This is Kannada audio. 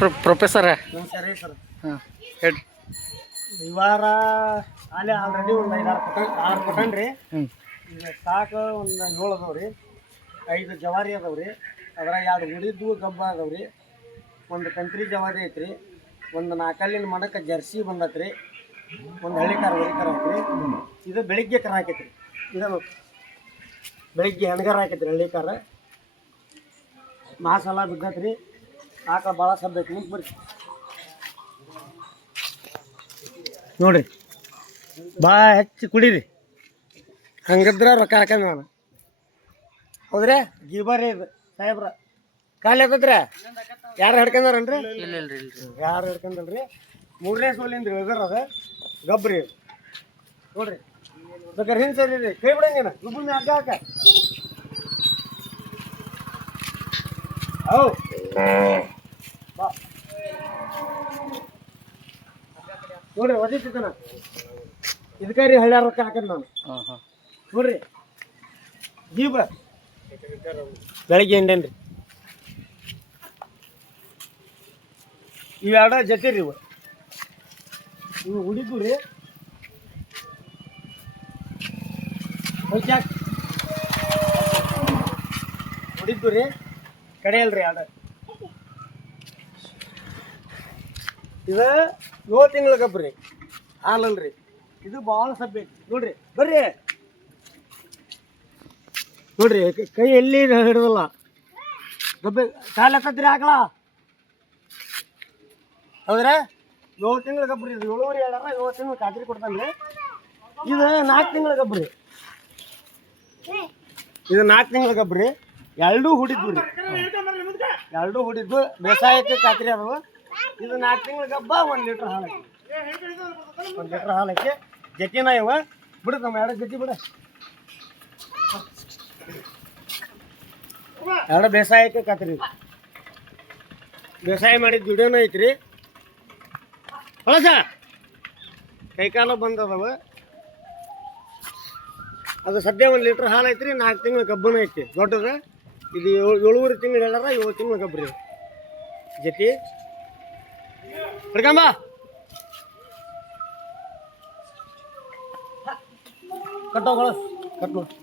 ಪ್ರೊಫೆಸರ್ ಸರಿ ಸರ್. ಹಾಂ ಹೇಳಿ. ಈ ವಾರ ಅಲ್ಲೇ ಆಲ್ರೆಡಿ ಒಂದು 5-6 ಕೊಟ್ಟನ್ರಿ. ಈಗ ಸಾಕು ಒಂದು 7 ಅದಾವ್ರಿ. 5 ಜವಾರಿ ಅದಾವ್ರಿ. ಅದ್ರಾಗ 2 ಉಡಿದ್ದು ಗಬ್ಬ ಅದಾವ್ರಿ. ಒಂದು ಕಂತ್ರಿ ಜವಾರಿ ಐತ್ರಿ. ಒಂದು 4 ಅಲ್ಲಿನ ಮಡಕ್ಕೆ ಜರ್ಸಿ ಬಂದತ್ರಿ. ಒಂದು ಹಳ್ಳಿ ಕಾರ ಐತ್ರಿ. ಇದು ಬೆಳಿಗ್ಗೆ ಕರ ಹಾಕೈತ್ರಿ. ಇದು ಬೆಳಿಗ್ಗೆ ಹೆಣ್ಗಾರ ಹಾಕೈತ್ರಿ ಹಳ್ಳಿ ಕಾರ. ಮಾಸೆಲ್ಲ ಬಿದ್ದತ್ರಿ. ಆಕಳ ಭಾಳ ಸಬ್ಬೈತಿ. ಮುಂದೆ ಬರ್ರಿ ನೋಡ್ರಿ, ಭಾಳ ಹೆಚ್ಚು ಕುಡೀರಿ, ಹಂಗಿದ್ರೆ ರೊಕ್ಕ ಹಾಕಂದ ನಾನು. ಹೌದ್ರಿ ಗೀಬಾರಿ ಇದು ಸಾಹೇಬ್ರ ಖಾಲಿ ಆಗ್ತದ್ರಿ. ಯಾರು ಹಿಡ್ಕೊಂಡಾರನ್ರಿ? ಯಾರು ಹಿಡ್ಕೊಂಡಲ್ರಿ. 3ನೇ ಸೋಲಿಂದ್ರಿ ಇದ್ರ ಅದ ಗಬ್ರಿ ನೋಡ್ರಿ. ಬೇಕಾದ್ರೆ ಹಿಂಗೆ ಸರಿ ರೀ, ಕೈ ಬಿಡಂಗೇನ ಗುಬ್ಬನ ಹಗ್ಗ ಹಾಕ. ಹೌ ಬಾ ನೋಡ್ರಿ ಒದಿತಿದ್ದಾನ. ಇದಕ್ಕೆ ರೀ ಹಳ್ಳ್ಯಾರ ರೊಕ್ಕ ಹಾಕದ್ ನಾನು. ನೋಡ್ರಿ ಜೀಬ ಬೆಳಗ್ಗೆ ಹಿಂಡೇನ್ರಿ. ಇವೆರಡ ಜೊತೆ ರೀ ಇವು ಹುಡಿದ್ದು ರೀ. ಹೊಯ್ಚಾಕ್ ಹುಡಿದ್ದು ರೀ ಕಡೆಯಲ್ರಿ ಎರಡು. ಇದು 7 ತಿಂಗಳ ಗಬ್ರಿ ಹಾಲಲ್ರಿ. ಇದು ಭಾಳ ಸಬ್ಬೆ ಐತಿ ನೋಡ್ರಿ. ಬರ್ರಿ ನೋಡ್ರಿ, ಕೈ ಎಲ್ಲಿ ಹಿಡಿದಲ್ಲ. ಗಬ್ಬೆ ಕಾಲು ಎತ್ತದ್ರಿ ಹಾಕಲ. ಹೌದ್ರಾ 7 ತಿಂಗಳ ಗಬ್ರಿ. ಇದು 7 ಹೇಳಾರ 7 ತಿಂಗಳು ಖಾತ್ರಿ ಕೊಡ್ತಾನ್ರಿ. ಇದು 4 ತಿಂಗಳ ಗಬ್ರಿ. ಇದು 4 ತಿಂಗಳ ಗಬ್ರಿ. 2 ಹುಡಿದ್ವು ರೀ. 2 ಹುಡಿದ್ದು ಬೇಸಾಯಕ್ಕೆ ಖಾತ್ರಿ ಅದಾವ. ಇದು 4 ತಿಂಗಳ ಗಬ್ಬ. 1 ಲೀಟ್ರ್ ಹಾಲು ಹಾಕಿ 1 ಲೀಟ್ರ್ ಹಾಲು ಹಾಕಿ ಜತಿನ ಇವ ಬಿಡು. ನಮ್ಮ 2 ಜತಿ ಬಿಡ. 2 ಬೇಸಾಯಕ್ಕೆ ಖಾತ್ರಿ. ಬೇಸಾಯ ಮಾಡಿದ ದುಡಿಯೋನು ಐತ್ರಿ. ಹೊಳಸ ಕೈಕಾಲ ಬಂದದವ. ಅದು ಸದ್ಯ 1 ಲೀಟ್ರ್ ಹಾಲು ಐತ್ರಿ. 4 ತಿಂಗಳ ಗಬ್ಬನೂ ಐತಿ ದೊಡ್ಡದ. ಇದು 7 ತಿಂಗಳು ಹೇಳಾರ. 7 ತಿಂಗಳ ಗಬ್ರಿ ಜತಿ ಹಿಡ್ಕಂಬ. ಕಟ್ಟೋಗಳು ಕಟ್ ನೋಡಿ.